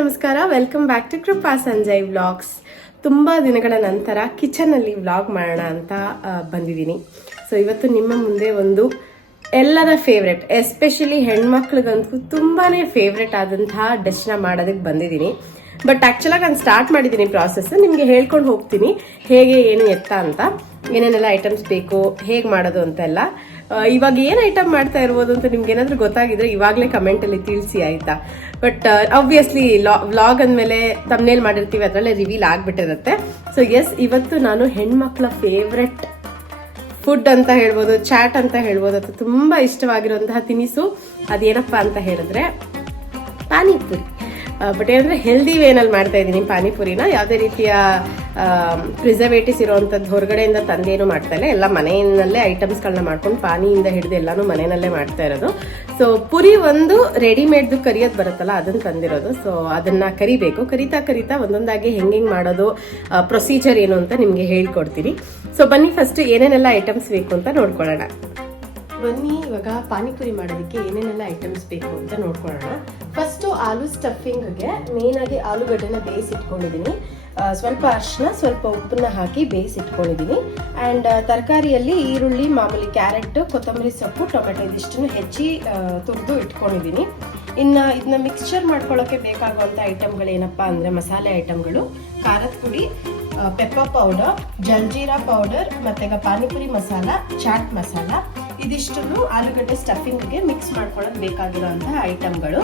ನಮಸ್ಕಾರ, welcome back to Krupa Sanjay vlogs. ತುಂಬ ದಿನಗಳ ನಂತರ ಕಿಚನಲ್ಲಿ ವ್ಲಾಗ್ ಮಾಡೋಣ ಅಂತ ಬಂದಿದ್ದೀನಿ. ಸೊ ಇವತ್ತು ನಿಮ್ಮ ಮುಂದೆ ಒಂದು ಎಲ್ಲರ ಫೇವ್ರೆಟ್, ಎಸ್ಪೆಷಲಿ ಹೆಣ್ಮಕ್ಳಿಗಂತೂ ತುಂಬಾ ಫೇವ್ರೆಟ್ ಆದಂತಹ ಡಿಶ್ನ ಮಾಡೋದಕ್ಕೆ ಬಂದಿದ್ದೀನಿ. ಬಟ್ ಆ್ಯಕ್ಚುಲಾಗಿ ನಾನು ಸ್ಟಾರ್ಟ್ ಮಾಡಿದ್ದೀನಿ ಪ್ರಾಸೆಸ್. ನಿಮಗೆ ಹೇಳ್ಕೊಂಡು ಹೋಗ್ತೀನಿ ಹೇಗೆ ಏನು ಎತ್ತ ಅಂತ, ಏನೇನೆಲ್ಲ ಐಟಮ್ಸ್ ಬೇಕು, ಹೇಗೆ ಮಾಡೋದು ಅಂತೆಲ್ಲ. ಇವಾಗ ಏನು ಐಟಮ್ ಮಾಡ್ತಾ ಇರ್ಬೋದು ಅಂತ ನಿಮ್ಗೆ ಏನಾದರೂ ಗೊತ್ತಾಗಿದ್ರೆ ಇವಾಗಲೇ ಕಮೆಂಟಲ್ಲಿ ತಿಳಿಸಿ, ಆಯಿತಾ? ಬಟ್ ಆಬ್ವಿಯಸ್ಲಿ ವ್ಲಾಗ್ ಅಂದಮೇಲೆ ತಮ್ನೇಲ್ ಮಾಡಿರ್ತೀವಿ, ಅದರಲ್ಲೇ ರಿವೀಲ್ ಆಗಿಬಿಟ್ಟಿರುತ್ತೆ. ಸೊ ಎಸ್, ಇವತ್ತು ನಾನು ಹೆಣ್ಮಕ್ಳ ಫೇವ್ರೆಟ್ ಫುಡ್ ಅಂತ ಹೇಳ್ಬೋದು, ಚಾಟ್ ಅಂತ ಹೇಳ್ಬೋದು, ಅಥವಾ ತುಂಬ ಇಷ್ಟವಾಗಿರುವಂತಹ ತಿನಿಸು ಅದೇನಪ್ಪ ಅಂತ ಹೇಳಿದ್ರೆ ಪಾನಿಪುರಿ. ಬಟ್ ಏನಂದ್ರೆ ಹೆಲ್ದಿ ವೇನಲ್ಲಿ ಮಾಡ್ತಾ ಇದ್ದೀನಿ ಪಾನಿಪುರಿನ. ಯಾವುದೇ ರೀತಿಯ ಪ್ರಿಸರ್ವೇಟಿವ್ಸ್ ಇರೋವಂಥದ್ದು ಹೊರಗಡೆಯಿಂದ ತಂದೇನು ಮಾಡ್ತಾ ಇಲ್ಲ, ಎಲ್ಲ ಮನೆಯಲ್ಲೇ ಐಟಮ್ಸ್ಗಳನ್ನ ಮಾಡ್ಕೊಂಡು ಪಾನಿಯಿಂದ ಹಿಡಿದು ಎಲ್ಲಾನು ಮನೆಯಲ್ಲೇ ಮಾಡ್ತಾ ಇರೋದು. ಸೊ ಪುರಿ ಒಂದು ರೆಡಿಮೇಡ್ದು ಕರಿಯೋದು ಬರುತ್ತಲ್ಲ, ಅದನ್ನ ತಂದಿರೋದು. ಸೊ ಅದನ್ನ ಕರಿಬೇಕು. ಕರಿತಾ ಒಂದೊಂದಾಗಿ ಹೆಂಗೆ ಮಾಡೋದು, ಪ್ರೊಸೀಜರ್ ಏನು ಅಂತ ನಿಮಗೆ ಹೇಳ್ಕೊಡ್ತೀನಿ. ಸೊ ಬನ್ನಿ, ಫಸ್ಟ್ ಏನೇನೆಲ್ಲ ಐಟಮ್ಸ್ ಬೇಕು ಅಂತ ನೋಡ್ಕೊಳ್ಳೋಣ. ಬನ್ನಿ, ಇವಾಗ ಪಾನಿಪುರಿ ಮಾಡೋದಕ್ಕೆ ಏನೇನೆಲ್ಲ ಐಟಮ್ಸ್ ಬೇಕು ಅಂತ ನೋಡ್ಕೊಳ್ಳೋಣ. ಫಸ್ಟು ಆಲೂ ಸ್ಟಫಿಂಗ್ಗೆ ಮೇಯ್ನಾಗಿ ಆಲೂಗಡ್ಡೆನ ಬೇಯಿಸಿಟ್ಕೊಂಡಿದ್ದೀನಿ. ಸ್ವಲ್ಪ ಅರಿಶಿನ, ಸ್ವಲ್ಪ ಉಪ್ಪನ್ನ ಹಾಕಿ ಬೇಯಿಸಿಟ್ಕೊಂಡಿದ್ದೀನಿ. ಆ್ಯಂಡ್ ತರಕಾರಿಯಲ್ಲಿ ಈರುಳ್ಳಿ, ಮಾಮೂಲಿ ಕ್ಯಾರೆಟ್, ಕೊತ್ತಂಬರಿ ಸೊಪ್ಪು, ಟೊಮೆಟೊ ಇದಿಷ್ಟನ್ನು ಹೆಚ್ಚಿ ತುರಿದು ಇಟ್ಕೊಂಡಿದ್ದೀನಿ. ಇನ್ನು ಇದನ್ನ ಮಿಕ್ಸ್ಚರ್ ಮಾಡ್ಕೊಳ್ಳೋಕ್ಕೆ ಬೇಕಾಗುವಂಥ ಐಟಮ್ಗಳು ಏನಪ್ಪ ಅಂದರೆ ಮಸಾಲೆ ಐಟಮ್ಗಳು: ಖಾರದ ಪುಡಿ, ಪೆಪ್ಪರ್ ಪೌಡರ್, ಜಲ್ಜೀರಾ ಪೌಡರ್, ಮತ್ತು ಪಾನಿಪುರಿ ಮಸಾಲ, ಚಾಟ್ ಮಸಾಲ. ಇದಿಷ್ಟನ್ನು ಆಲೂಗಡ್ಡೆ ಸ್ಟಫಿಂಗ್ಗೆ ಮಿಕ್ಸ್ ಮಾಡ್ಕೊಳ್ಳೋದು ಬೇಕಾಗಿರುವಂತಹ ಐಟಮ್ಗಳು.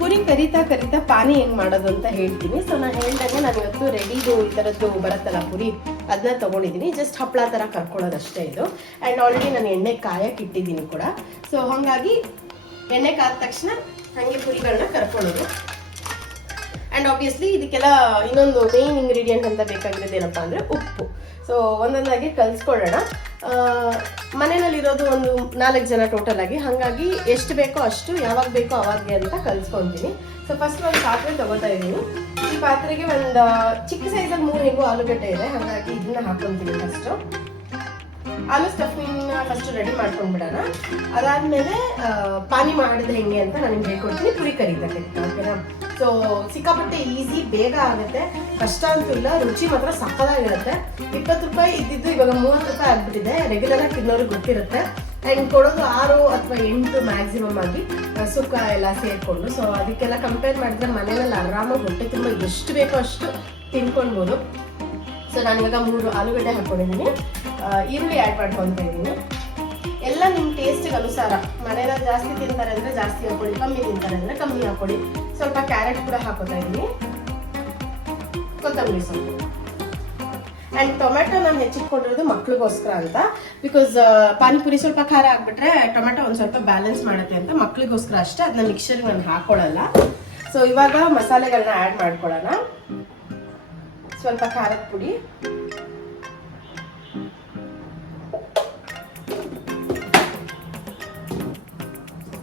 ಪುರಿ ಕರಿತಾ ಪಾನಿ ಹೆಂಗ್ ಮಾಡೋದು ಅಂತ ಹೇಳ್ತೀನಿ. ಸೊ ನಾನು ಹೇಳ್ದಂಗೆ ನಾನು ಇವತ್ತು ರೆಡಿದು ಈ ಥರದ್ದು ಬರುತ್ತಲ್ಲ ಪುರಿ, ಅದನ್ನ ತೊಗೊಂಡಿದ್ದೀನಿ. ಜಸ್ಟ್ ಹಪ್ಪಳ ಥರ ಕರ್ಕೊಳ್ಳೋದಷ್ಟೇ ಇದು. ಆ್ಯಂಡ್ ಆಲ್ರೆಡಿ ನಾನು ಎಣ್ಣೆ ಕಾಯಕ್ಕೆ ಇಟ್ಟಿದ್ದೀನಿ ಕೂಡ. ಸೊ ಹಾಗಾಗಿ ಎಣ್ಣೆ ಕಾದ ತಕ್ಷಣ ಹಾಗೆ ಪುರಿಗಳನ್ನ ಕರ್ಕೊಳ್ಳೋದು. ಆ್ಯಂಡ್ ಆಬ್ವಿಯಸ್ಲಿ ಇದಕ್ಕೆಲ್ಲ ಇನ್ನೊಂದು ಮೇನ್ ಇಂಗ್ರೀಡಿಯೆಂಟ್ ಅಂತ ಬೇಕಾಗಿರೋದು ಏನಪ್ಪ ಅಂದರೆ ಉಪ್ಪು. ಸೊ ಒಂದೊಂದಾಗಿ ಕಲಿಸ್ಕೊಳ್ಳೋಣ. ಮನೆಯಲ್ಲಿರೋದು ಒಂದು 4 ಜನ ಟೋಟಲ್ ಆಗಿ, ಹಾಗಾಗಿ ಎಷ್ಟು ಬೇಕೋ ಅಷ್ಟು, ಯಾವಾಗ ಬೇಕೋ ಅವಾಗೆ ಅಂತ ಕಲಿಸ್ಕೊತೀನಿ. ಸೊ ಫಸ್ಟ್ ಒಂದು ಪಾತ್ರೆ ತಗೋತಾ ಇದ್ದೀನಿ. ಈ ಪಾತ್ರೆಗೆ ಒಂದು ಚಿಕ್ಕ ಸೈಜಲ್ಲಿ 3 ಹೆಂಗು ಆಲೂಗಡ್ಡೆ ಇದೆ, ಹಾಗಾಗಿ ಇದನ್ನ ಹಾಕೊತೀನಿ. ಫಸ್ಟು ಆಲೂ ಸ್ಟಫಿಂಗ್ ಫಸ್ಟ್ ರೆಡಿ ಮಾಡ್ಕೊಂಡ್ಬಿಡೋಣ. ಅದಾದ್ಮೇಲೆ ಪಾನಿ ಮಾಡಿದ್ರೆ ಹೆಂಗೆ ಅಂತ ನಾನು ನಿಮ್ಗೆ ಹೇಳ್ಕೊಡ್ತೀನಿ. ಪುರಿ ಕರಿತಕ್ಕೆ, ಓಕೆನಾ? ಸೊ ಸಿಕ್ಕಾಪಟ್ಟೆ ಈಸಿ, ಬೇಗ ಆಗುತ್ತೆ, ಕಷ್ಟ ಅಂತೂ ಇಲ್ಲ, ರುಚಿ ಮಾತ್ರ ಸಕ್ಕದಾಗಿರುತ್ತೆ. 20 ರೂಪಾಯಿ ಇದ್ದಿದ್ದು ಇವಾಗ 30 ರೂಪಾಯಿ ಆಗ್ಬಿಟ್ಟಿದೆ. ರೆಗ್ಯುಲರ್ ಆಗಿ ತಿನ್ನೋರಿಗೆ ಗೊತ್ತಿರುತ್ತೆ. ಆ್ಯಂಡ್ ಕೊಡೋದು 6 ಅಥವಾ 8 ಮ್ಯಾಕ್ಸಿಮಮ್ ಆಗಿ, ಸುಕ್ಕ ಎಲ್ಲ ಸೇರಿಕೊಂಡು. ಸೊ ಅದಕ್ಕೆಲ್ಲ ಕಂಪೇರ್ ಮಾಡಿದ್ರೆ ಮನೆಯಲ್ಲಿ ಆರಾಮಾಗಿ ಹೊಟ್ಟೆ ತುಂಬ ಎಷ್ಟು ಬೇಕೋ ಅಷ್ಟು ತಿನ್ಕೊಳ್ಬೋದು. ಸೊ ನಾನಿವಾಗ 3 ಆಲೂಗಡ್ಡೆ ಹಾಕೊಂಡಿದ್ದೀನಿ. ಈರುಳ್ಳಿ ಆ್ಯಡ್ ಮಾಡ್ಕೊತಾ ಇದ್ದೀನಿ. ಎಲ್ಲ ನಿಮ್ಮ ಟೇಸ್ಟಿಗೆ ಅನುಸಾರ, ಮನೆಯಲ್ಲಿ ಜಾಸ್ತಿ ತಿಂತಾರೆ ಅಂದರೆ ಜಾಸ್ತಿ ಹಾಕೊಳ್ಳಿ, ಕಮ್ಮಿ ತಿಂತಾರೆ ಅಂದರೆ ಕಮ್ಮಿ ಹಾಕೊಳ್ಳಿ. ಸ್ವಲ್ಪ ಕ್ಯಾರೆಟ್ ಕೂಡ ಹಾಕೋತಾ ಇದ್ದೀನಿ, ಕೊತ್ತಂಬರಿ ಸೊಪ್ಪು. ಆ್ಯಂಡ್ ಟೊಮೆಟೊ ನಾನು ಹೆಚ್ಚಿಟ್ಕೊಂಡಿರೋದು ಮಕ್ಳಿಗೋಸ್ಕರ ಅಂತ. ಬಿಕಾಸ್ ಪಾನಿಪುರಿ ಸ್ವಲ್ಪ ಖಾರ ಆಗಿಬಿಟ್ರೆ ಟೊಮೆಟೊ ಒಂದು ಸ್ವಲ್ಪ ಬ್ಯಾಲೆನ್ಸ್ ಮಾಡುತ್ತೆ ಅಂತ, ಮಕ್ಳಿಗೋಸ್ಕರ ಅಷ್ಟೇ. ಅದನ್ನ ಮಿಕ್ಸರ್ಗೆ ನಾನು ಹಾಕೊಳ್ಳಲ್ಲ. ಸೊ ಇವಾಗ ಮಸಾಲೆಗಳನ್ನ ಆ್ಯಡ್ ಮಾಡ್ಕೊಳ್ಳೋಣ. ಸ್ವಲ್ಪ ಖಾರದ ಪುಡಿ,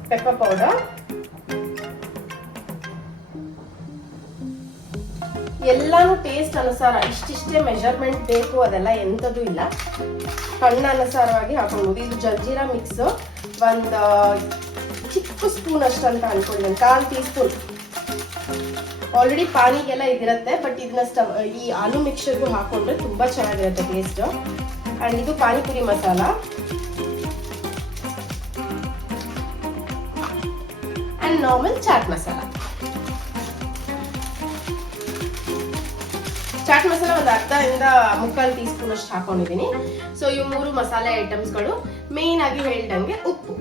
ಪೆಪ್ಪರ್ ಪೌಡರ್, ಎಲ್ಲಾನು ಟೇಸ್ಟ್ ಅನುಸಾರ, ಇಷ್ಟಿಷ್ಟೇ ಮೆಜರ್ಮೆಂಟ್ ಬೇಕು ಅದೆಲ್ಲ ಎಂಥದ್ದು ಇಲ್ಲ, ಕಣ್ಣ ಅನುಸಾರವಾಗಿ ಹಾಕೊಳ್ಬೋದು. ಇದು ಜಲ್ಜೀರಾ ಮಿಕ್ಸ್ ಒಂದು ಚಿಕ್ಕ ಸ್ಪೂನ್ ಅಷ್ಟು ಅಂತ ಅನ್ಕೊಂಡಿದ್ದೀನಿ, 1/4 ಟೀ ಸ್ಪೂನ್. ಆಲ್ರೆಡಿ ಪಾನಿಗೆಲ್ಲ ಇದಿರುತ್ತೆ, ಬಟ್ ಇದನ್ನ ಈ ಆಲೂ ಮಿಕ್ಸರ್ಗೂ ಹಾಕೊಂಡ್ರೆ ತುಂಬಾ ಚೆನ್ನಾಗಿರುತ್ತೆ ಟೇಸ್ಟ್. ಅಂಡ್ ಇದು ಪಾನಿಪುರಿ ಮಸಾಲ, ಅಂಡ್ ನಾರ್ಮಲ್ ಚಾಟ್ ಮಸಾಲ. ಚಾಟ್ ಮಸಾಲ ಒಂದು 1/2 ಟೀ ಸ್ಪೂನ್ ಅಷ್ಟು ಹಾಕೊಂಡಿದ್ದೀನಿ. ಸೊ ಇವು 3 ಮಸಾಲೆ ಐಟಮ್ಸ್ಗಳು. ಮೇನ್ ಆಗಿ ಹೇಳ್ದಂಗೆ ಉಪ್ಪು,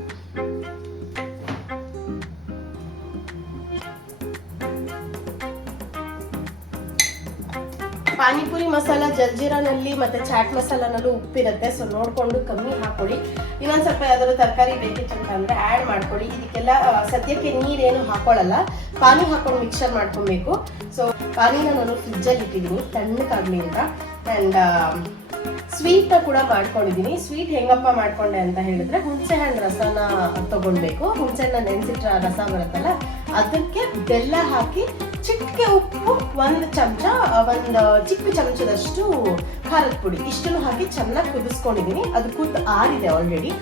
ಪಾನಿಪುರಿ ಮಸಾಲ ಜಲ್ಜೀರಾನಲ್ಲಿ ಮತ್ತೆ ಚಾಟ್ ಮಸಾಲನಲ್ಲೂ ಉಪ್ಪಿರುತ್ತೆ. ಸೊ ನೋಡ್ಕೊಂಡು ಕಮ್ಮಿ ಹಾಕೊಳ್ಳಿ. ಇನ್ನೊಂದು ಸ್ವಲ್ಪ ಯಾವ್ದಾದ್ರು ತರಕಾರಿ ಬೇಕಿತ್ತು ಅಂತಂದ್ರೆ ಆ್ಯಡ್ ಮಾಡ್ಕೊಳ್ಳಿ. ಇದಕ್ಕೆಲ್ಲ ಸದ್ಯಕ್ಕೆ ನೀರೇನು ಹಾಕೊಳ್ಳಲ್ಲ, ಪಾನಿ ಹಾಕೊಂಡು ಮಿಕ್ಸರ್ ಮಾಡ್ಕೊಬೇಕು. ಸೊ ಪಾನಿನ ನಾನು ಫ್ರಿಜ್ಜಲ್ಲಿ ಇಟ್ಟಿದ್ದೀನಿ ತಣ್ಣಕ್ಕಾಗ್ಲಿ ಅಂತ. ಆ್ಯಂಡ್ ಸ್ವೀಟ್ ಕೂಡ ಮಾಡ್ಕೊಂಡಿದ್ದೀನಿ. ಸ್ವೀಟ್ ಹೆಂಗಪ್ಪ ಮಾಡ್ಕೊಂಡೆ ಅಂತ ಹೇಳಿದ್ರೆ, ಹುಣಸೆ ಹಣ್ಣು ರಸನ ತಗೊಳ್ಬೇಕು. ಹುಣಸೆ ಹಣ್ಣು ನೆನೆಸಿಟ್ಟ ರಸ ಬರುತ್ತಲ್ಲ, ಅದಕ್ಕೆ ಬೆಲ್ಲ ಹಾಕಿ, ಚಿಕ್ಕ ಉಪ್ಪು, 1 ಚಮಚ, ಒಂದು ಚಿಕ್ಕ ಚಮಚದಷ್ಟು ಖಾರದ ಪುಡಿ, ಇಷ್ಟನ್ನು ಹಾಕಿ ಚೆನ್ನಾಗಿ ಕುದಿಸ್ಕೊಂಡಿದ್ದೀನಿ. ಅದು ಕುದ್ದು ಆರಿದೆ ಆಲ್ರೆಡಿ.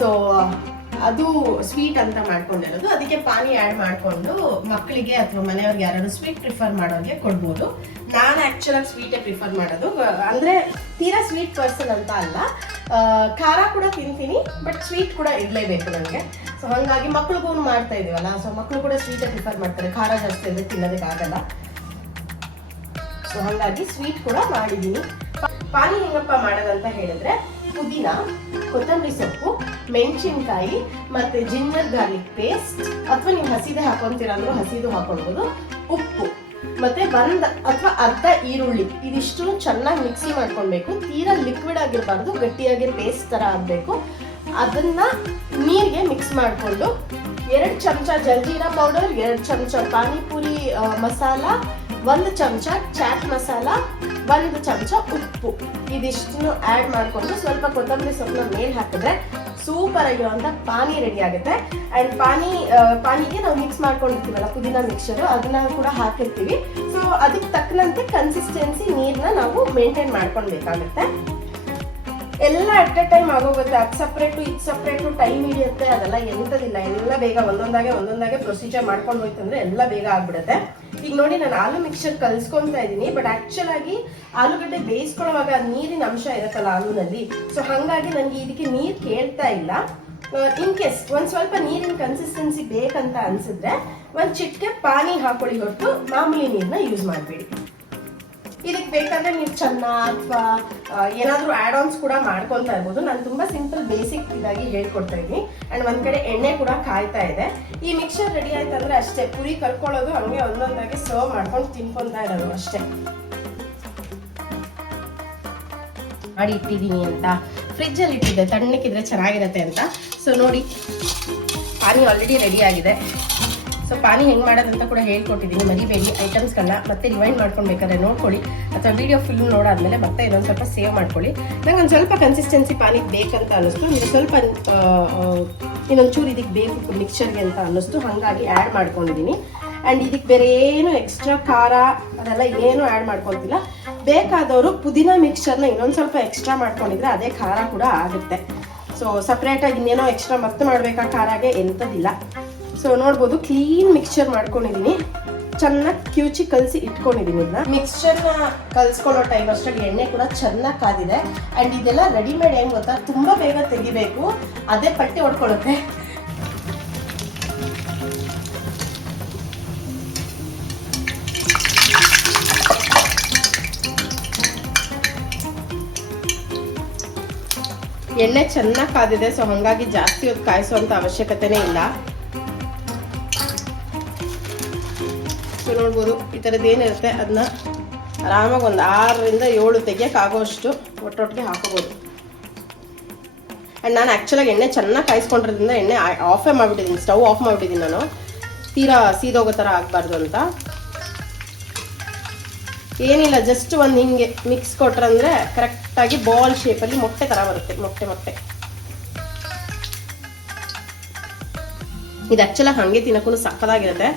ಸೊ ಅದು ಸ್ವೀಟ್ ಅಂತ ಮಾಡ್ಕೊಂಡಿರೋದು. ಅದಕ್ಕೆ ಪಾನಿ ಆ್ಯಡ್ ಮಾಡಿಕೊಂಡು ಮಕ್ಕಳಿಗೆ ಅಥವಾ ಮನೆಯವ್ರಿಗೆ ಯಾರು ಸ್ವೀಟ್ ಪ್ರಿಫರ್ ಮಾಡೋರಿಗೆ ಕೊಡ್ಬೋದು. ನಾನು ಆ್ಯಕ್ಚುಲಾಗಿ ಸ್ವೀಟೇ ಪ್ರಿಫರ್ ಮಾಡೋದು. ಅಂದರೆ ತೀರಾ ಸ್ವೀಟ್ ಪರ್ಸನ್ ಅಂತ ಅಲ್ಲ, ಖಾರ ಕೂಡ ತಿಂತೀನಿ, ಬಟ್ ಸ್ವೀಟ್ ಕೂಡ ಇರಲೇಬೇಕು ನನಗೆ. ಸೊ ಹಾಗಾಗಿ ಮಕ್ಳಿಗೂ ಮಾಡ್ತಾ ಇದೀವಲ್ಲ, ಸೊ ಮಕ್ಕಳು ಕೂಡ ಸ್ವೀಟೇ ಪ್ರಿಫರ್ ಮಾಡ್ತಾರೆ. ಖಾರ ಜಾಸ್ತಿ ಅಂದರೆ ತಿನ್ನೋದಕ್ಕಾಗಲ್ಲ. ಸೊ ಹಾಗಾಗಿ ಸ್ವೀಟ್ ಕೂಡ ಮಾಡಿದ್ದೀನಿ. ಪಾನಿ ಹೆಂಗಪ್ಪ ಮಾಡೋದಂತ ಹೇಳಿದ್ರೆ, ಪುದೀನ, ಕೊತ್ತಂಬರಿ ಸೊಪ್ಪು, ಮೆಣಸಿನ್ಕಾಯಿ ಮತ್ತೆ ಜಿಂಜರ್ ಗಾರ್ಲಿಕ್ ಪೇಸ್ಟ್, ಅಥವಾ ನೀವು ಹಸಿದೆ ಹಾಕೊಂತೀರ ಅಂದ್ರೂ ಹಸಿದು ಹಾಕೊಳ್ಬೋದು, ಉಪ್ಪು ಮತ್ತೆ ಅಥವಾ ಅರ್ಧ ಈರುಳ್ಳಿ, ಇದಿಷ್ಟು ಚೆನ್ನಾಗಿ ಮಿಕ್ಸಿ ಮಾಡ್ಕೊಳ್ಬೇಕು. ತೀರಾ ಲಿಕ್ವಿಡ್ ಆಗಿರಬಾರ್ದು, ಗಟ್ಟಿಯಾಗಿ ಪೇಸ್ಟ್ ತರ ಆಗ್ಬೇಕು. ಅದನ್ನ ನೀರಿಗೆ ಮಿಕ್ಸ್ ಮಾಡಿಕೊಂಡು 2 ಚಮಚ ಜಲ್ಜೀರಾ ಪೌಡರ್, 2 ಚಮಚ ಪಾನಿಪುರಿ ಮಸಾಲ, 1 ಚಮಚ ಚಾಟ್ ಮಸಾಲ, 1 ಚಮಚ ಉಪ್ಪು, ಇದಿಷ್ಟನ್ನು ಆ್ಯಡ್ ಮಾಡಿಕೊಂಡು ಸ್ವಲ್ಪ ಕೊತ್ತಂಬರಿ ಸೊಪ್ಪನ್ನ ಮೇಲೆ ಹಾಕಿದ್ರೆ ಸೂಪರ್ ಆಗಿರುವಂತ ಪಾನಿ ರೆಡಿ ಆಗುತ್ತೆ. ಅಂಡ್ ಪಾನಿಗೆ ನಾವು ಮಿಕ್ಸ್ ಮಾಡ್ಕೊಂಡಿರ್ತೀವಲ್ಲ ಪುದೀನ ಮಿಕ್ಸರ್, ಅದನ್ನ ಕೂಡ ಹಾಕಿರ್ತೀವಿ. ಸೊ ಅದಕ್ಕೆ ತಕ್ಕನಂತೆ ಕನ್ಸಿಸ್ಟೆನ್ಸಿ ನೀರನ್ನ ನಾವು ಮೇಂಟೈನ್ ಮಾಡ್ಕೊಳ್ಬೇಕಾಗುತ್ತೆ. ಎಲ್ಲ ಅಟ್ ಎ ಟೈಮ್ ಆಗೋಗುತ್ತೆ. ಅದು ಸಪ್ರೇಟು ಇದು ಸಪ್ರೇಟು ಟೈಮ್ ಹಿಡಿಯುತ್ತೆ. ಅದೆಲ್ಲ ಎಂಥದಿಲ್ಲ, ಎಲ್ಲ ಬೇಗ ಒಂದೊಂದಾಗೆ ಪ್ರೊಸೀಜರ್ ಮಾಡ್ಕೊಂಡು ಹೋಯ್ತಂದ್ರೆ ಎಲ್ಲ ಬೇಗ ಆಗ್ಬಿಡುತ್ತೆ. ಈಗ ನೋಡಿ, ನಾನು ಆಲೂ ಮಿಕ್ಸರ್ ಕಲ್ಸ್ಕೊಂತಾ ಇದ್ದೀನಿ, ಬಟ್ ಆಕ್ಚುಲ್ ಆಗಿ ಆಲೂಗಡ್ಡೆ ಬೇಯಿಸ್ಕೊಳ್ಳುವಾಗ ನೀರಿನ ಅಂಶ ಇರುತ್ತಲ್ಲ ಆಲೂನಲ್ಲಿ, ಸೊ ಹಾಗಾಗಿ ನನಗೆ ಇದಕ್ಕೆ ನೀರು ಕೇಳ್ತಾ ಇಲ್ಲ. ಇನ್ ಕೇಸ್ ಒಂದ್ ಸ್ವಲ್ಪ ನೀರಿನ ಕನ್ಸಿಸ್ಟೆನ್ಸಿ ಬೇಕಂತ ಅನ್ಸಿದ್ರೆ 1 ಚಿಟಿಕೆ ಪಾನಿ ಹಾಕೊಳ್ಳಿ, ಹೊರತು ಮಾಮೂಲಿ ನೀರನ್ನ ಯೂಸ್ ಮಾಡಬೇಡಿ. ಇದಕ್ಕೆ ಬೇಕಾದ್ರೆ ನೀವು ಚೆನ್ನ ಅಥವಾ ಏನಾದ್ರೂ ಆಡ್ ಆನ್ಸ್ ಕೂಡ ಮಾಡ್ಕೊತಾ ಇರ್ಬೋದು. ನಾನು ತುಂಬಾ ಸಿಂಪಲ್ ಬೇಸಿಕ್ ಇದಾಗಿ ಹೇಳ್ಕೊಡ್ತಾ ಇದ್ದೀನಿ. ಅಂಡ್ ಒಂದ್ ಕಡೆ ಎಣ್ಣೆ ಕೂಡ ಕಾಯ್ತಾ ಇದೆ. ಈ ಮಿಕ್ಸರ್ ರೆಡಿ ಆಯ್ತಂದ್ರೆ ಅಷ್ಟೇ, ಪುರಿ ಕರ್ಕೊಳ್ಳೋದು, ಹಂಗೆ ಒಂದೊಂದಾಗಿ ಸರ್ವ್ ಮಾಡ್ಕೊಂಡು ತಿನ್ಕೊಂತಾ ಇರೋದು ಅಷ್ಟೇ. ಮಾಡಿ ಇಟ್ಟಿದ್ದೀನಿ ಅಂತ ಫ್ರಿಜ್ ಅಲ್ಲಿ ಇಟ್ಟಿದ್ದೆ, ತಣ್ಣಕ್ಕಿದ್ರೆ ಚೆನ್ನಾಗಿರುತ್ತೆ ಅಂತ. ಸೊ ನೋಡಿ, ಪಾನಿ ಆಲ್ರೆಡಿ ರೆಡಿ ಆಗಿದೆ. ಸೊ ಪಾನಿ ಹೆಂಗೆ ಮಾಡೋದಂತ ಕೂಡ ಹೇಳ್ಕೊಟ್ಟಿದ್ದೀನಿ, ಮರಿಬೇಡಿ. ಐಟಮ್ಸ್ಗಳನ್ನ ಮತ್ತೆ ರಿವೈಂಡ್ ಮಾಡ್ಕೊಳ್ಬೇಕಾದ್ರೆ ನೋಡ್ಕೊಳ್ಳಿ, ಅಥವಾ ವಿಡಿಯೋ ಫಿಲ್ಮ್ ನೋಡಾದ್ಮೇಲೆ ಮತ್ತೆ ಇನ್ನೊಂದು ಸ್ವಲ್ಪ ಸೇವ್ ಮಾಡ್ಕೊಳ್ಳಿ. ನಂಗೆ ಒಂದು ಸ್ವಲ್ಪ ಕನ್ಸಿಸ್ಟೆನ್ಸಿ ಪಾನಿ ಬೇಕಂತ ಅನ್ನಿಸ್ತು, ಸ್ವಲ್ಪ ಇನ್ನೊಂಚೂರು ಇದಕ್ಕೆ ಬೇಕು ಮಿಕ್ಸರ್ಗೆ ಅಂತ ಅನ್ನಿಸ್ತು, ಹಾಗಾಗಿ ಆ್ಯಡ್ ಮಾಡ್ಕೊಂಡಿದ್ದೀನಿ. ಆ್ಯಂಡ್ ಇದಕ್ಕೆ ಬೇರೆ ಏನು ಎಕ್ಸ್ಟ್ರಾ ಖಾರ ಅದೆಲ್ಲ ಏನು ಆ್ಯಡ್ ಮಾಡ್ಕೊತಿಲ್ಲ. ಬೇಕಾದವರು ಪುದೀನ ಮಿಕ್ಸ್ಚರ್ನ ಇನ್ನೊಂದು ಸ್ವಲ್ಪ ಎಕ್ಸ್ಟ್ರಾ ಮಾಡ್ಕೊಂಡಿದ್ರೆ ಅದೇ ಖಾರ ಕೂಡ ಆಗುತ್ತೆ. ಸೊ ಸಪ್ರೇಟಾಗಿ ಇನ್ನೇನೋ ಎಕ್ಸ್ಟ್ರಾ ಮತ್ತೆ ಮಾಡಬೇಕಾ ಖಾರಾಗೆ ಎಂಥದಿಲ್ಲ. ಸೊ ನೋಡ್ಬೋದು, ಕ್ಲೀನ್ ಮಿಕ್ಸ್ಚರ್ ಮಾಡ್ಕೊಂಡಿದ್ದೀನಿ, ಚೆನ್ನಾಗಿ ಕಿವುಚಿ ಕಲಸಿ ಇಟ್ಕೊಂಡಿದ್ದೀನಿ. ಇದನ್ನ ಮಿಕ್ಸ್ಚರ್ನ ಕಲ್ಸ್ಕೊಳ್ಳೋ ಟೈಮ್ ಅಷ್ಟರಲ್ಲಿ ಎಣ್ಣೆ ಕೂಡ ಚೆನ್ನಾಗಿ ಕಾದಿದೆ. ಆ್ಯಂಡ್ ಇದೆಲ್ಲ ರೆಡಿಮೇಡ್ ಹೆಂಗ್ ಗೊತ್ತಾ, ತುಂಬ ಬೇಗ ತೆಗಿಬೇಕು, ಅದೇ ಪಟ್ಟಿ ಹೊಡ್ಕೊಳ್ಳುತ್ತೆ. ಎಣ್ಣೆ ಚೆನ್ನಾಗಿ ಕಾದಿದೆ, ಸೊ ಹಾಗಾಗಿ ಜಾಸ್ತಿ ಹೊತ್ತು ಕಾಯಿಸುವಂತ ಅವಶ್ಯಕತೆನೇ ಇಲ್ಲ. ಸೊ ನೋಡ್ಬೋದು, ಈ ಥರದ್ದು ಏನಿರುತ್ತೆ ಅದನ್ನ ಆರಾಮಾಗಿ ಒಂದು 6 ರಿಂದ 7 ತೆಗಿಯೋಕ್ಕಾಗೋಷ್ಟು ಒಟ್ಟೊಟ್ಟಿಗೆ ಹಾಕೋಬೋದು. ಆ್ಯಂಡ್ ನಾನು ಆ್ಯಕ್ಚುಲಾಗಿ ಎಣ್ಣೆ ಚೆನ್ನಾಗಿ ಕಾಯಿಸ್ಕೊಂಡಿರೋದ್ರಿಂದ ಎಣ್ಣೆ ಆಫೇ ಮಾಡಿಬಿಟ್ಟಿದ್ದೀನಿ, ಸ್ಟವ್ ಆಫ್ ಮಾಡಿಬಿಟ್ಟಿದ್ದೀನಿ ನಾನು, ತೀರಾ ಸೀದೋಗೋ ಥರ ಆಗಬಾರ್ದು ಅಂತ. ಏನಿಲ್ಲ, ಜಸ್ಟ್ ಒಂದು ಹಿಂಗೆ ಮಿಕ್ಸ್ ಕೊಟ್ರಂದ್ರೆ ಕರೆಕ್ಟಾಗಿ ಬಾಲ್ ಶೇಪಲ್ಲಿ ಮೊಟ್ಟೆ ಥರ ಬರುತ್ತೆ. ಮೊಟ್ಟೆ ಇದು ಆ್ಯಕ್ಚುಲಾಗಿ ಹಾಗೆ ತಿನ್ನಕ್ಕೂ ಸಕ್ಕದಾಗಿರುತ್ತೆ.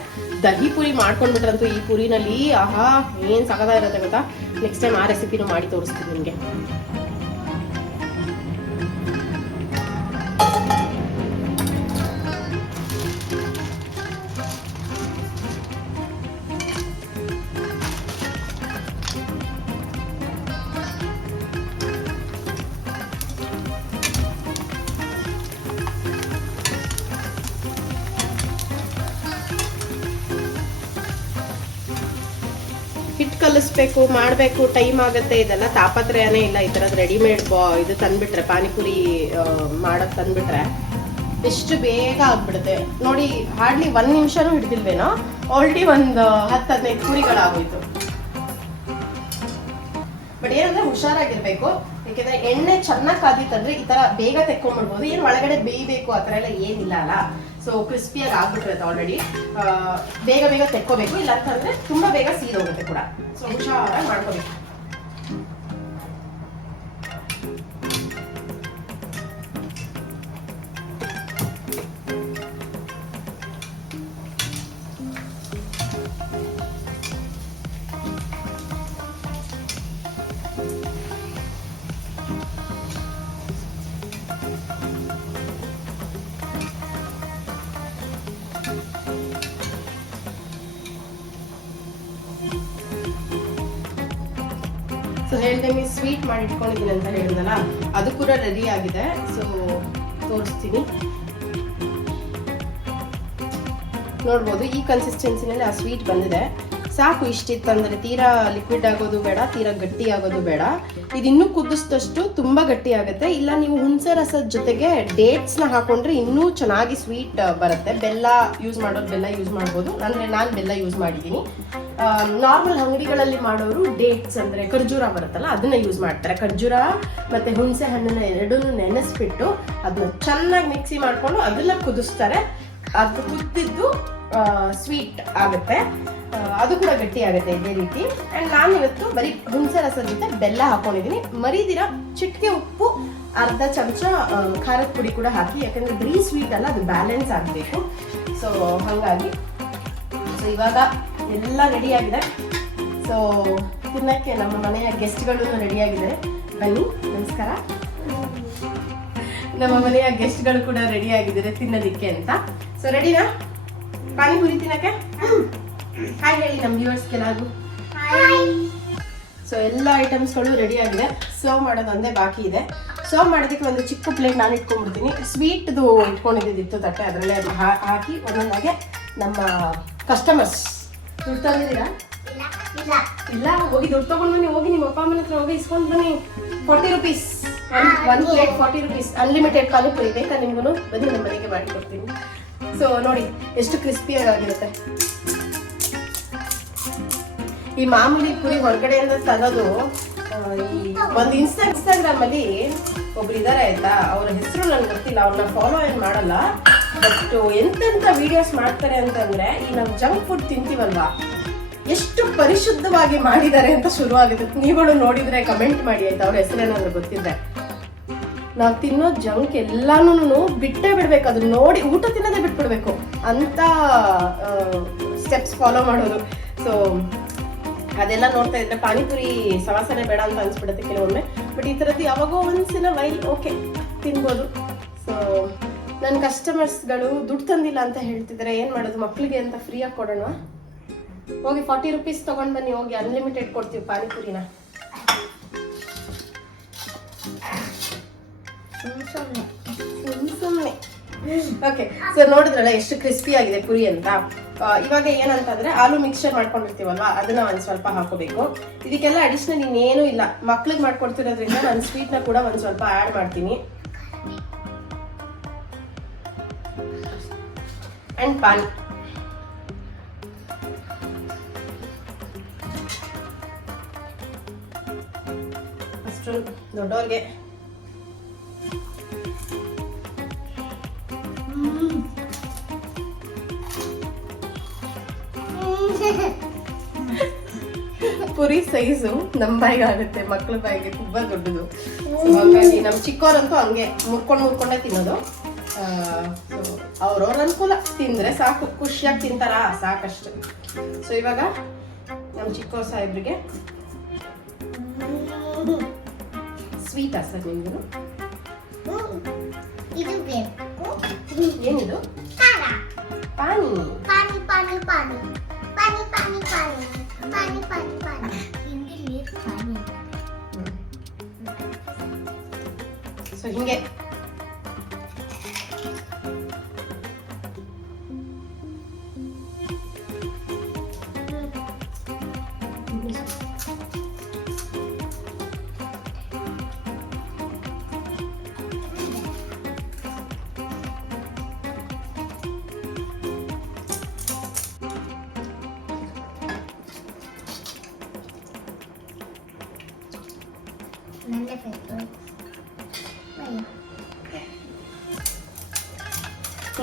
ದಹಿ ಪುರಿ ಮಾಡ್ಕೊಂಡ್ಬಿಟ್ರಂತೂ ಈ ಪುರಿನಲ್ಲಿ ಆಹಾ ಏನು ಸಕ್ಕದಾಗಿರುತ್ತೆ ಗೊತ್ತಾ. ನೆಕ್ಸ್ಟ್ ಟೈಮ್ ಆ ರೆಸಿಪಿನೂ ಮಾಡಿ ತೋರಿಸ್ತೀನಿ ನಿಮಗೆ. ಹಿಟ್ಟು ಕಲಿಸ್ಬೇಕು, ಮಾಡಬೇಕು, ಟೈಮ್ ಆಗುತ್ತೆ, ಇದೆಲ್ಲ ತಾಪತ್ರಯನೇ ಇಲ್ಲ. ಈ ಥರದ್ದು ರೆಡಿಮೇಡ್ ಇದು ತಂದ್ಬಿಟ್ರೆ, ಪಾನಿಪುರಿ ಮಾಡೋದು ತಂದ್ಬಿಟ್ರೆ ಎಷ್ಟು ಬೇಗ ಆಗ್ಬಿಡುತ್ತೆ ನೋಡಿ. ಹಾರ್ಡ್ಲಿ 1 ನಿಮಿಷನೂ ಹಿಡ್ದಿಲ್ವೇನೋ, ಆಲ್ರೆಡಿ ಒಂದು 10-15 ಪುರಿಗಳಾಗೋಯ್ತು. ಬಟ್ ಏನಂದ್ರೆ ಹುಷಾರಾಗಿರ್ಬೇಕು, ಯಾಕೆಂದ್ರೆ ಎಣ್ಣೆ ಚೆನ್ನಾಗಿ ಕಾದಿತ್ತಂದ್ರೆ ಈ ತರ ಬೇಗ ತೆಕ್ಕೊಂಡ್ಬಿಡ್ಬೋದು. ಏನು ಒಳಗಡೆ ಬೇಯಬೇಕು ಆ ಥರ ಎಲ್ಲ ಏನಿಲ್ಲ ಅಲ್ಲ. ಸೊ ಕ್ರಿಸ್ಪಿಯಾಗಿ ಆಗ್ಬಿಟ್ಟಿರುತ್ತೆ ಆಲ್ರೆಡಿ. ಬೇಗ ತೆಕ್ಕೋಬೇಕು, ಇಲ್ಲ ಅಂತಂದ್ರೆ ತುಂಬಾ ಬೇಗ ಸೀದೋಗುತ್ತೆ ಕೂಡ. ಸೊ ಹುಷಾರಾಗಿ ಮಾಡ್ಕೋಬೇಕು. ಸೊ ಹೇಳ್ದಂಗೆ ಸ್ವೀಟ್ ಮಾಡಿ ಇಟ್ಕೊಂಡಿದ್ದೀನಿ ಅಂತ ಹೇಳಿದ್ನಲ್ಲ, ಅದು ಕೂಡ ರೆಡಿ ಆಗಿದೆ. ಸೊ ತೋರಿಸ್ತೀನಿ, ನೋಡ್ಬೋದು ಈ ಕನ್ಸಿಸ್ಟೆನ್ಸಿನಲ್ಲಿ ಆ ಸ್ವೀಟ್ ಬಂದಿದೆ. ಸಾಕು, ಇಷ್ಟಿತ್ತು ಅಂದರೆ ತೀರಾ ಲಿಕ್ವಿಡ್ ಆಗೋದು ಬೇಡ, ತೀರಾ ಗಟ್ಟಿ ಆಗೋದು ಬೇಡ. ಇದಿನ್ನೂ ಕುದಿಸಿದಷ್ಟು ತುಂಬ ಗಟ್ಟಿ ಆಗುತ್ತೆ. ಇಲ್ಲ ನೀವು ಹುಣಸೆ ರಸದ ಜೊತೆಗೆ ಡೇಟ್ಸ್ನ ಹಾಕೊಂಡ್ರೆ ಇನ್ನೂ ಚೆನ್ನಾಗಿ ಸ್ವೀಟ್ ಬರುತ್ತೆ. ಬೆಲ್ಲ ಯೂಸ್ ಮಾಡೋದು ಬೆಲ್ಲ ಯೂಸ್ ಮಾಡ್ಬೋದು, ಅಂದರೆ ನಾನು ಬೆಲ್ಲ ಯೂಸ್ ಮಾಡಿದ್ದೀನಿ. ನಾರ್ಮಲ್ ಅಂಗಡಿಗಳಲ್ಲಿ ಮಾಡೋರು ಡೇಟ್ಸ್ ಅಂದರೆ ಖರ್ಜೂರ ಬರುತ್ತಲ್ಲ ಅದನ್ನ ಯೂಸ್ ಮಾಡ್ತಾರೆ. ಖರ್ಜೂರ ಮತ್ತು ಹುಣಸೆ ಹಣ್ಣನ್ನ ಎರಡನ್ನೂ ನೆನೆಸ್ಬಿಟ್ಟು ಅದನ್ನ ಚೆನ್ನಾಗಿ ಮಿಕ್ಸಿ ಮಾಡಿಕೊಂಡು ಅದನ್ನ ಕುದಿಸ್ತಾರೆ. ಅದು ಕುದಿದ್ದು ಸ್ವೀಟ್ ಆಗುತ್ತೆ, ಅದು ಕೂಡ ಗಟ್ಟಿ ಆಗುತ್ತೆ ಇದೇ ರೀತಿ. ಆ್ಯಂಡ್ ನಾನು ಇವತ್ತು ಬರೀ ಹುಣಸೆ ರಸದ ಜೊತೆ ಬೆಲ್ಲ ಹಾಕೊಂಡಿದ್ದೀನಿ. ಮರಿದಿರ ಚಿಟಿಕೆ ಉಪ್ಪು, ಅರ್ಧ ಚಮಚ ಖಾರದ ಪುಡಿ ಕೂಡ ಹಾಕಿ, ಯಾಕಂದರೆ ಬರೀ ಸ್ವೀಟ್ ಅಲ್ಲ, ಅದು ಬ್ಯಾಲೆನ್ಸ್ ಆಗಬೇಕು. ಸೊ ಹಾಗಾಗಿ ಸೊ ಇವಾಗ ಎಲ್ಲ ರೆಡಿಯಾಗಿದೆ. ಸೊ ತಿನ್ನಕ್ಕೆ ನಮ್ಮ ಮನೆಯ ಗೆಸ್ಟ್ಗಳು ರೆಡಿಯಾಗಿದ್ದಾರೆ. ಬನ್ನಿ, ನಮಸ್ಕಾರ. ನಮ್ಮ ಮನೆಯ ಗೆಸ್ಟ್ಗಳು ಕೂಡ ರೆಡಿ ಆಗಿದ್ದಾರೆ ತಿನ್ನೋದಿಕ್ಕೆ ಅಂತ. ಸೊ ರೆಡಿನಾ ಪಾನಿಪುರಿ ತಿನ್ನಕ್ಕೆ? ಹಾಯ್ ಹೇಳಿ ನಮ್ಮ ವ್ಯೂವರ್ಸ್ಗೆಲ್ಲಾಗೂ. ಸೊ ಎಲ್ಲ ಐಟಮ್ಸ್ಗಳು ರೆಡಿ ಆಗಿದೆ. ಸರ್ವ್ ಮಾಡೋದು ಒಂದೇ ಬಾಕಿ ಇದೆ. ಸರ್ವ್ ಮಾಡೋದಕ್ಕೆ ಒಂದು ಚಿಕ್ಕ ಪ್ಲೇಟ್ ನಾನು ಇಟ್ಕೊಂಡ್ಬಿಡ್ತೀನಿ. ಸ್ವೀಟ್ದು ಇಟ್ಕೊಂಡಿದ್ದಿತ್ತು ತಟ್ಟೆ, ಅದರಲ್ಲೇ ಹಾಕಿ ಒಂದೊಂದಾಗೆ ನಮ್ಮ ಕಸ್ಟಮರ್ಸ್. ದುಡ್ಡು ತಂದಿದ್ದೀರಾ? ಇಲ್ಲ, ಹೋಗಿ ದುಡ್ಡು ತಗೊಂಡು ಬನ್ನಿ. ಹೋಗಿ ನಿಮ್ಮ ಅಪ್ಪ ಅಮ್ಮನ ಹತ್ರ ಹೋಗಿ ಇಸ್ಕೊಂಡು ಬನ್ನಿ. 40 rupees, ಒಂದು ಪ್ಲೇಟ್ 40 rupees. ಅನ್ಲಿಮಿಟೆಡ್ ಪಾನಿಪುರಿ ಬೇಕಾ ನಿಮ್ಗೂ? ಬನ್ನಿ, ನಮ್ಮ ಮನೆಗೆ ಮಾಡಿಕೊಡ್ತೀನಿ. ಸೊ ನೋಡಿ ಎಷ್ಟು ಕ್ರಿಸ್ಪಿಯಾಗಿ ಆಗಿರುತ್ತೆ. ಈ ಮಾಮೂಲಿ ಪುರಿ ಹೊರಗಡೆಯಿಂದ ತರೋದು, ಈ ಒಂದು ಇನ್ಸ್ಟಾಗ್ರಾಮ್ ಅಲ್ಲಿ ಒಬ್ರು ಇದಾರೆ ಆಯ್ತಾ, ಅವ್ರ ಹೆಸರು ನನ್ಗೆ ಗೊತ್ತಿಲ್ಲ, ಅವ್ರನ್ನ ಫಾಲೋ ಏನ್ ಮಾಡಲ್ಲ. ಬಟ್ ಎಂತೆಂತ ವಿಡಿಯೋಸ್ ಮಾಡ್ತಾರೆ ಅಂತಂದ್ರೆ, ಈ ನಾವು ಜಂಕ್ ಫುಡ್ ತಿಂತೀವಲ್ವಾ, ಎಷ್ಟು ಪರಿಶುದ್ಧವಾಗಿ ಮಾಡಿದ್ದಾರೆ ಅಂತ ಶುರು ಆಗುತ್ತೆ. ನೀವುಗಳು ನೋಡಿದ್ರೆ ಕಮೆಂಟ್ ಮಾಡಿ ಆಯ್ತಾ, ಅವ್ರ ಹೆಸರೇನಾದ್ರು ಗೊತ್ತಿದ್ರೆ. ನಾವು ತಿನ್ನೋ ಜಂಕ್ ಎಲ್ಲಾನು ಬಿಟ್ಟೇ ಬಿಡ್ಬೇಕು, ಅದನ್ನ ನೋಡಿ ಊಟ ತಿನ್ನೋದೇ ಬಿಟ್ಬಿಡ್ಬೇಕು ಅಂತ ಸ್ಟೆಪ್ಸ್ ಫಾಲೋ ಮಾಡೋದು. ಸೊ ಅದೆಲ್ಲ ನೋಡ್ತಾ ಇದ್ರೆ ಪಾನಿಪುರಿ ಸವಾಸನೆ ಬೇಡ ಅಂತ ಅನ್ಸ್ಬಿಡುತ್ತೆ ಕೆಲವೊಮ್ಮೆ. ಬಟ್ ಈ ಥರದ್ದು ಯಾವಾಗೋ ಒಂದ್ಸಲ ವೈಲ್ ಓಕೆ ತಿನ್ಬೋದು. ಸೊ ನನ್ನ ಕಸ್ಟಮರ್ಸ್ಗಳು ದುಡ್ಡು ತಂದಿಲ್ಲ ಅಂತ ಹೇಳ್ತಿದ್ದಾರೆ, ಏನು ಮಾಡೋದು, ಮಕ್ಕಳಿಗೆ ಅಂತ ಫ್ರೀಯಾಗಿ ಕೊಡೋಣ. ಹೋಗಿ 40 rupees ತಗೊಂಡ್ ಬನ್ನಿ, ಹೋಗಿ ಅನ್ಲಿಮಿಟೆಡ್ ಕೊಡ್ತೀವಿ ಪಾನಿಪುರಿನ. ಸುಮ್ಮನೆ ಓಕೆ. ಸೊ ನೋಡಿದ್ರಲ್ಲ ಎಷ್ಟು ಕ್ರಿಸ್ಪಿ ಆಗಿದೆ ಪುರಿ ಅಂತ. ಇವಾಗ ಏನಂತಂದ್ರೆ ಆಲೂ ಮಿಕ್ಸ್ಚರ್ ಮಾಡ್ಕೊಂಡಿರ್ತೀವಲ್ವಾ, ಅದನ್ನ ಒಂದ್ ಸ್ವಲ್ಪ ಹಾಕೋಬೇಕು. ಇದಕ್ಕೆಲ್ಲ ಅಡಿಷನಲ್ ಇನ್ನೇನು ಇಲ್ಲ, ಮಕ್ಳಿಗೆ ಮಾಡ್ಕೊಡ್ತಿರೋದ್ರಿಂದ ನಾನು ಸ್ವೀಟ್ನ ಕೂಡ ಒಂದ್ ಸ್ವಲ್ಪ ಆಡ್ ಮಾಡ್ತೀನಿ. ಅಂಡ್ ಪಾನಿ, ಅಷ್ಟು ದೊಡ್ಡವ್ರಿಗೆ ಪುರಿ ಸೈಜು ನಮ್ಮ ಬಾಯಿಗೆ ಆಗುತ್ತೆ, ಮಕ್ಳ ಬಾಯಿಗೆ ತುಂಬಾ ದೊಡ್ಡದು. ಹಾಗಾಗಿ ನಮ್ ಚಿಕ್ಕವರಂತೂ ಹಂಗೆ ಮುರ್ಕೊಂಡೇ ತಿನ್ನೋದು. ಅವ್ರವ್ರ ಅನುಕೂಲ, ತಿಂದ್ರೆ ಸಾಕು, ಖುಷಿಯಾಗಿ ತಿಂತಾರ, ಸಾಕಷ್ಟು. ಸೊ ಇವಾಗ ನಮ್ ಚಿಕ್ಕವ್ರ ಸಾಹೇಬ್ರಿಗೆ ಸ್ವೀಟಾ ಸರ್ ನಿಮ್ದು? ಏನಿದು? ಪಾನಿ. ಸೊ ಹಿಂಗೆ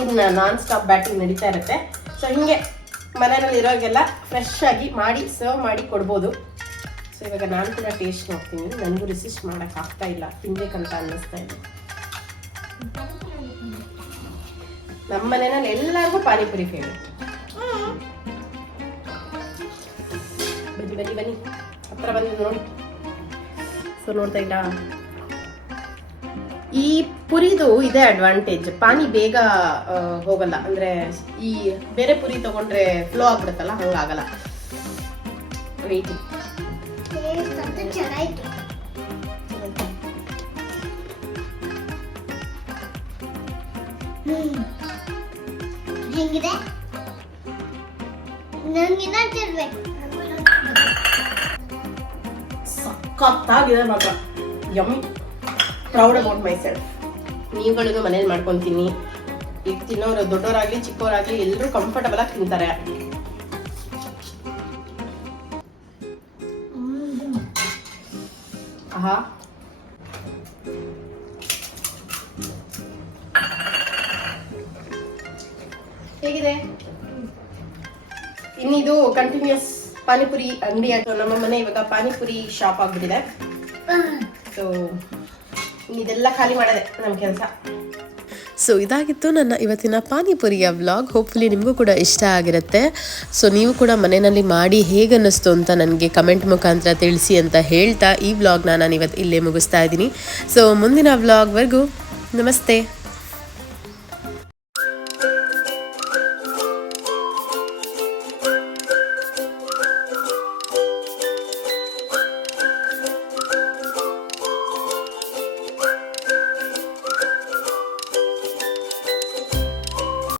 ಇದನ್ನ ನಾನ್ ಸ್ಟಾಪ್ ಬ್ಯಾಟಿಂಗ್ ನಡೀತಾ ಇರುತ್ತೆ. ಸೊ ಹಿಂಗೆ ಮನೆಯಲ್ಲಿ ಇರೋರಿಗೆಲ್ಲ ಫ್ರೆಶ್ ಆಗಿ ಮಾಡಿ ಸರ್ವ್ ಮಾಡಿ ಕೊಡ್ಬೋದು. ಸೊ ಇವಾಗ ನಾನು ಕೂಡ ಟೇಸ್ಟ್ ನೋಡ್ತೀನಿ, ನನಗೂ ರೆಸಿಸ್ಟ್ ಮಾಡಕ್ ಆಗ್ತಾ ಇಲ್ಲ, ತಿನ್ಬೇಕಂತ ಅನ್ನಿಸ್ತಾ ಇದೆ. ನಮ್ಮ ಮನೆಯಲ್ಲಿ ಎಲ್ಲರಿಗೂ ಪಾನಿಪುರಿ ಫೇವ್ರೆಟ್. ಬನ್ನಿ ಬನ್ನಿ ಬನ್ನಿ, ಹತ್ರ ಬಂದು ನೋಡಿ. ಸೊ ನೋಡ್ತಾ ಇಲ್ಲ, ಈ ಪುರಿದು ಇದೇ ಅಡ್ವಾಂಟೇಜ್, ಪಾನಿ ಬೇಗ ಹೋಗಲ್ಲ. ಅಂದ್ರೆ ಈ ಬೇರೆ ಪುರಿ ತಗೊಂಡ್ರೆ ಫ್ಲೋ ಆಗ್ಬಿಡುತ್ತಲ್ಲ, ಹಂಗಾಗಲ್ಲ. ವೆಯ್ಟ್ ಚೆನ್ನಾಗಿತ್ತು. ಹೆಂಗಿದೆ? ನಂಗಿನ್ನ ತಿರ್ಬೇಕು. ಸಖತ್ತಾಗಿದೆ ಮಾತ್ರ. Yummy. Proud about myself. ನೀವುಗಳಿಗೂ ಮನೇಲಿ ಮಾಡ್ಕೊಂತೀನಿ. ಈಗ ತಿನ್ನೋರು ದೊಡ್ಡವರಾಗ್ಲಿ ಚಿಕ್ಕವರಾಗ್ಲಿ ಎಲ್ಲರೂ ಕಂಫರ್ಟಬಲ್ ಆಗಿ ತಿಂತಾರೆ. ಆಹಾ, ಹೇಗಿದೆ? ಇನ್ನಿದು ಕಂಟಿನ್ಯೂಸ್ ಪಾನಿಪುರಿ ಅಂಗಡಿ ಆಯ್ತು. ನಮ್ಮ ಮನೆ ಇವಾಗ ಪಾನಿಪುರಿ ಶಾಪ್ ಆಗ್ಬಿಟ್ಟಿದೆ. ಸೊ ಇದೆಲ್ಲ ಖಾಲಿ ಮಾಡೋದೆ ನಮ್ಮ ಕೆಲಸ. ಸೊ ಇದಾಗಿತ್ತು ನನ್ನ ಇವತ್ತಿನ ಪಾನಿಪುರಿಯ ವ್ಲಾಗ್. ಹೋಪ್ಫುಲಿ ನಿಮಗೂ ಕೂಡ ಇಷ್ಟ ಆಗಿರುತ್ತೆ. ಸೊ ನೀವು ಕೂಡ ಮನೆಯಲ್ಲಿ ಮಾಡಿ ಹೇಗೆ ಅನ್ನಿಸ್ತು ಅಂತ ನನಗೆ ಕಮೆಂಟ್ ಮುಖಾಂತರ ತಿಳಿಸಿ ಅಂತ ಹೇಳ್ತಾ ಈ ವ್ಲಾಗ್ನ ನಾನು ಇವತ್ತು ಇಲ್ಲೇ ಮುಗಿಸ್ತಾ ಇದ್ದೀನಿ. ಸೊ ಮುಂದಿನ ವ್ಲಾಗ್ವರೆಗೂ ನಮಸ್ತೆ.